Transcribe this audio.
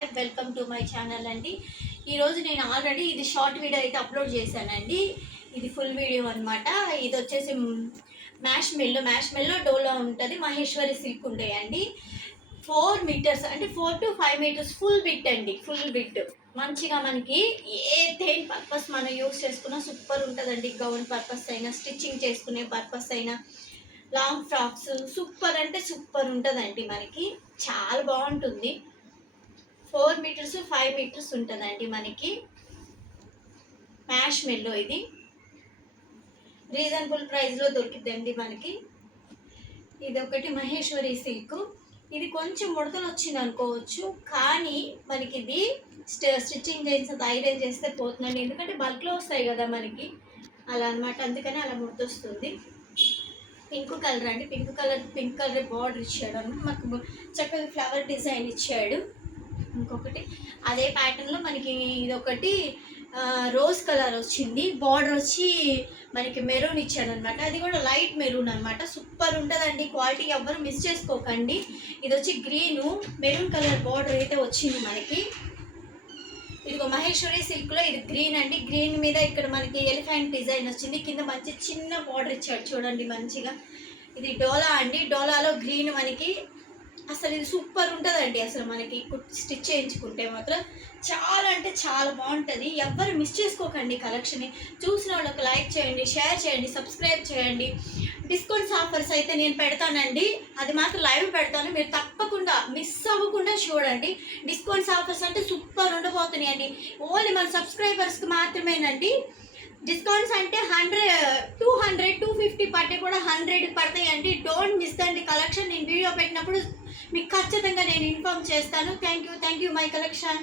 Welcome to my channel అండి. ఈరోజు నేను ఆల్రెడీ ఇది షార్ట్ వీడియో అయితే అప్లోడ్ చేశానండి. ఇది ఫుల్ వీడియో అనమాట. ఇది వచ్చేసి మ్యాష్ మెల్లో డోలో ఉంటుంది, మహేశ్వరి సిల్క్ ఉంటాయండి. 4 మీటర్స్ అంటే 4 to 5 మీటర్స్ ఫుల్ బిట్ అండి. ఫుల్ బిట్ మంచిగా మనకి దేని పర్పస్ మనం యూస్ చేసుకున్నా సూపర్ ఉంటుందండి. గౌన్ పర్పస్ అయినా, స్టిచ్చింగ్ చేసుకునే పర్పస్ అయినా, లాంగ్ ఫ్రాక్స్ సూపర్ అంటే సూపర్ ఉంటుందండి. మనకి చాలా బాగుంటుంది. 4 మీటర్స్ 5 మీటర్స్ ఉంటుందండి. మనకి మ్యాష్ మెల్లో ఇది రీజనబుల్ ప్రైస్లో దొరికిద్దండి మనకి. ఇది ఒకటి మహేశ్వరి సిల్క్. ఇది కొంచెం ముడతలు వచ్చింది అనుకోవచ్చు, కానీ మనకి ఇది స్టిచ్చింగ్ చేసి ఐరన్ చేస్తే పోతుందండి. ఎందుకంటే బల్క్లో వస్తాయి కదా మనకి, అలా అనమాట. అందుకని అలా ముడతొస్తుంది. పింక్ కలర్ అండి. పింక్ కలర్ బార్డర్ ఇచ్చాడు అనమాట. మాకు చక్కగా ఫ్లవర్ డిజైన్ ఇచ్చాడు. ఇంకొకటి అదే ప్యాటర్న్లో మనకి ఇదొకటి రోజ్ కలర్ వచ్చింది. బార్డర్ వచ్చి మనకి మెరూన్ ఇచ్చాడు అనమాట. అది కూడా లైట్ మెరూన్ అనమాట. సూపర్ ఉంటుందండి. క్వాలిటీ ఎవ్వరు మిస్ చేసుకోకండి. ఇది వచ్చి గ్రీను మెరూన్ కలర్ బార్డర్ అయితే వచ్చింది మనకి. ఇదిగో మహేశ్వరి సిల్క్లో ఇది గ్రీన్ అండి. గ్రీన్ మీద ఇక్కడ మనకి ఎలిఫెంట్ డిజైన్ వచ్చింది. కింద మంచి చిన్న బార్డర్ ఇచ్చాడు చూడండి మంచిగా. ఇది డోలా అండి. డోలాలో గ్రీన్ మనకి అసలు ఇది సూపర్ ఉంటుందండి. అసలు మనకి స్టిచ్ చేయించుకుంటే మాత్రం చాలా అంటే చాలా బాగుంటుంది. ఎవ్వరు మిస్ చేసుకోకండి కలెక్షన్ని. చూసిన వాళ్ళకి లైక్ చేయండి, షేర్ చేయండి, సబ్స్క్రైబ్ చేయండి. డిస్కౌంట్స్ ఆఫర్స్ అయితే నేను పెడతానండి. అది మాత్రం లైవ్ పెడతాను. మీరు తప్పకుండా మిస్ అవ్వకుండా చూడండి. డిస్కౌంట్స్ ఆఫర్స్ అంటే సూపర్ ఉండబోతున్నాయండి. ఓన్లీ మన సబ్స్క్రైబర్స్కి మాత్రమేనండి. డిస్కౌంట్స్ అంటే 100, 200, 250 పట్టే కూడా 100 పడతాయండి. డోంట్ మిస్ అండి కలెక్షన్. నేను వీడియో పెట్టినప్పుడు మీకు ఖచ్చితంగా నేను ఇన్ఫార్మ్ చేస్తాను. Thank you my collection.